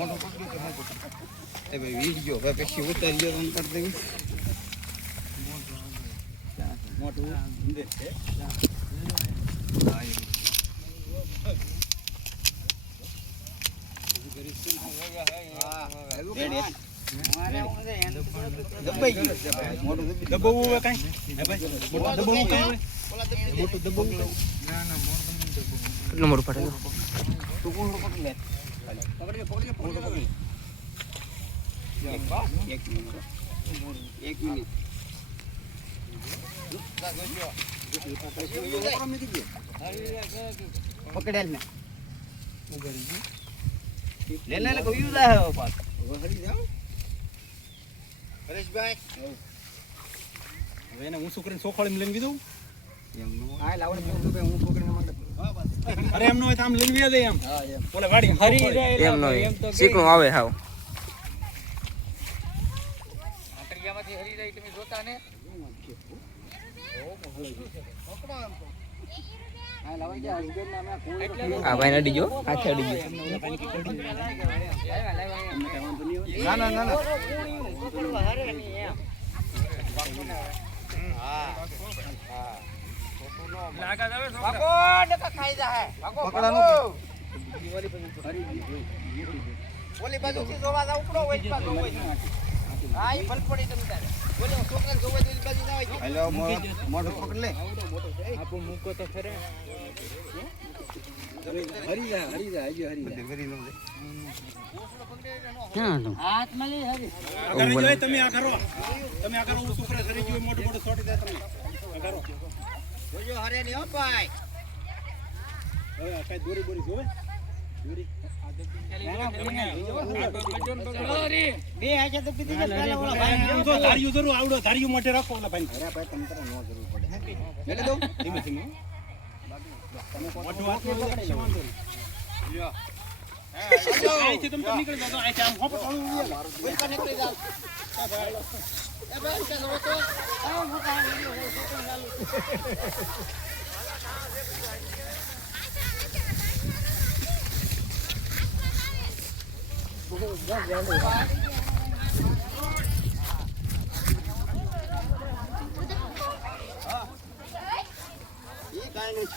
મોટો પકડી તો મોટો એ ભાઈ વીડિયો ભાઈ પછી ઉતારી ગયો તો કરી દેવી મોટું અંદર છે નંબર પડે એક મિનિટ પકડેલ ને લે લે લે કોઈ ઉલા હે પાસ હરી જાવ પરેશભાઈ હવે એને હું છોકરીને સોખોળી લઈને કીધું એમ નો આ લાવડે હું છોકરીને મતલબ અરે એમ નો હોય તો આમ લઈને દે એમ હા એમ ઓલે વાડી હરી એમ નો શીખવું આવે હાવ આકડિયામાંથી હરી રહી તમે જોતા ને આ ભાઈ નડી ગયો હાથે અડી ગયો ના ના ના ઓલી બાજુથી જોવા જાવ ઉપડો હોય બાજુ હોય હા ઈ ફલ પડી તમ તારે ઓલે છોકરાને જોવા તો બાજુ ના હોય હેલો મોટો પકડ લે આપો મૂકો તો ખરે હરી જા હજી હરી લો હાથમાં લઈ હરી અગર જોઈ તમે આ કરો હું છોકરા સરી ગયો મોટો મોટો છોટી દે તમે આ કરો જોજો હરે ની હો ભાઈ હવે આ કઈ દોરી બોરી જોવે દોરી બે હાજે તો પીધી પેલા ઓલા ભાઈ તો ધારિયું જરૂર આવડો ધારિયું મોટે રાખો ઓલા ભાઈ અરે ભાઈ તમ તારે નો જરૂર પડે એટલે દઉં ધીમે ધીમે મોટો હાથ પકડે વાંધો લ્યો આઈથી તમે નીકળી જાવ આઈથી આમ હોપ ચાલુ કોઈ પણ નીકળી જાવ એ ભાઈ ચાલો તો આવો મોટા વિડિયો હોય તો ચાલુ એ કાઈ નહીં